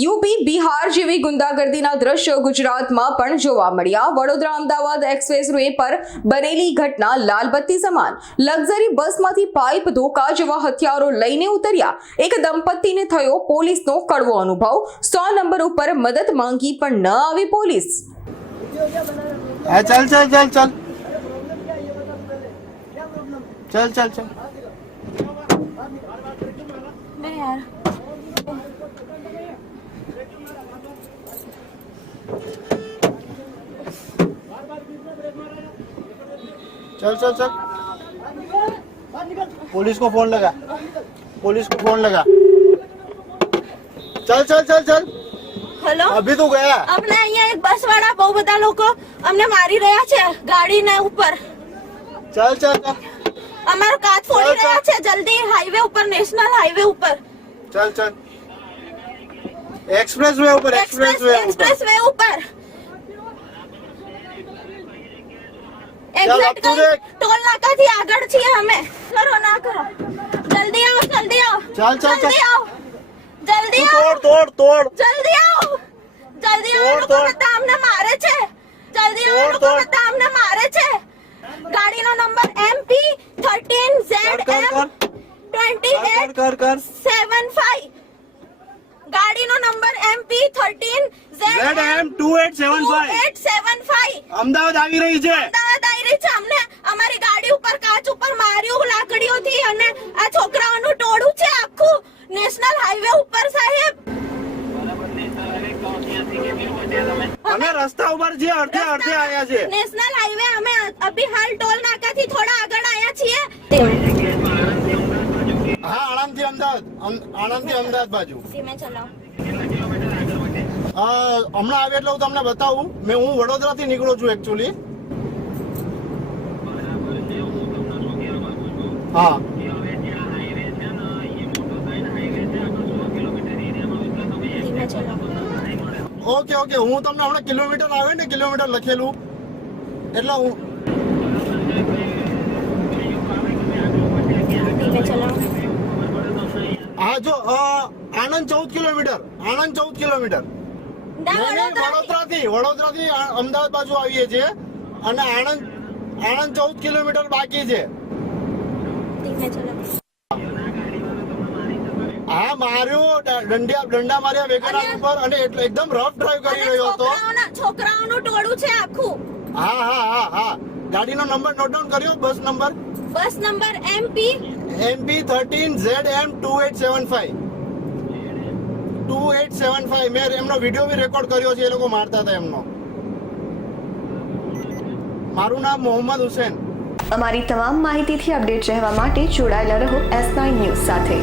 UP Bihar જેવી ગુંડાગર્દીના દ્રશ્યો ગુજરાતમાં પણ જોવા મળ્યા। વડોદરા અમદાવાદ એક્સપ્રેસ વે પર બનેલી ઘટના લાલબત્તી સમાન। લક્ઝરી બસમાંથી પાઇપ ધોકા જેવા હથિયારો લઈને ઉતર્યા એક દંપતીને થયો પોલીસનો કડવો અનુભવ। 100 નંબર ઉપર મદદ માંગી પણ ન આવી પોલીસ। चल चल चल चल चल चल चल यार चल चल चल पुलिस को फोन लगा, पुलिस को फोन लगा। चल चल चल चल हेलो अभी तो गया। અમને અહીંયા એક બસ વાળા બહુ બધા લોકો અમને મારી રહ્યા છે ગાડીના ઉપર। चल चल चल અમારો કાચ ફોડી રહ્યા છે। જલ્દી હાઈવે ઉપર, નેશનલ હાઈવે ઉપર। चल चल एक्सप्रेस वे ऊपर, एक्सप्रेस वे ઉપર ચાલ, એક્ઝેક્ટ તું દેખ। ટોલ નાકાથી આગળ છીએ અમે। કરો ના કરો, જલ્દી આવો, જલ્દી આવો, चल चल જલ્દી चल આવો, જલ્દી तू આવો, तोड़ तोड़ तोड़ જલ્દી આવો, જલ્દી આવો। તોડ, લોકો તોડ। બધા અમને મારે છે। જલ્દી આવો, તોડ, લોકો તોડ। બધા અમને મારે છે। ગાડીનો નંબર MP 13ZM 2875। ગાડીનો નંબર MP 13ZM 2875 અમદાવાદ આવી રહી છે। અમદાવાદ આવી રહી છે। અમને અમારી ગાડી ઉપર કાચ ઉપર માર્યું લાકડીઓથી અને આ છોકરાઓનું ટોળું છે આખું નેશનલ હાઈવે ઉપર સાહેબ। અમે રસ્તા ઉપર જે અડધે અડધે આયા છે। નેશનલ હાઈવે અમે અભી હાલ ટોલ નાકાથી થોડા આગળ આયા છીએ। હા આણંદથી અમદાવાદ, આણંદથી અમદાવાદ બાજુ। ધીમે ચલાવો। હમણાં આવે એટલે હું તમને બતાવું। હું વડોદરાથી નીકળું છું એકચ્યુઅલી। હા ધીમે ચલાવો। ઓકે ઓકે હું તમને હમણાં કિલોમીટર આવે ને કિલોમીટર લખેલું એટલે હું ધીમે ચલાવો। હા જો આણંદ 14 કિલોમીટર, આણંદ 14 કિલોમીટર। વડોદરાથી અમદાવાદ બાજુ આવીએ છીએ અને આણંદ 14 કિલોમીટર બાકી છે। ધીમે ચલાવો। હા માર્યો દંડા માર્યા વેગનાર ઉપર અને એટલે એકદમ રફ ડ્રાઈવ કરી રહ્યો હતો। છોકરાઓનું ટોળું છે આખું। હા હા હા હા ગાડીનો નંબર નોટ ડાઉન કર્યો? બસ નંબર MP 13ZM 2875 મેં એમનો વિડીયો બી રેકોર્ડ કર્યો છે। એ લોકો મારતા હતા એમનો। મારું નામ મોહમ્મદ હુસૈન। અમારી તમામ માહિતીથી અપડેટ રહેવા માટે જોડાયેલા રહો S9 ન્યૂઝ સાથે।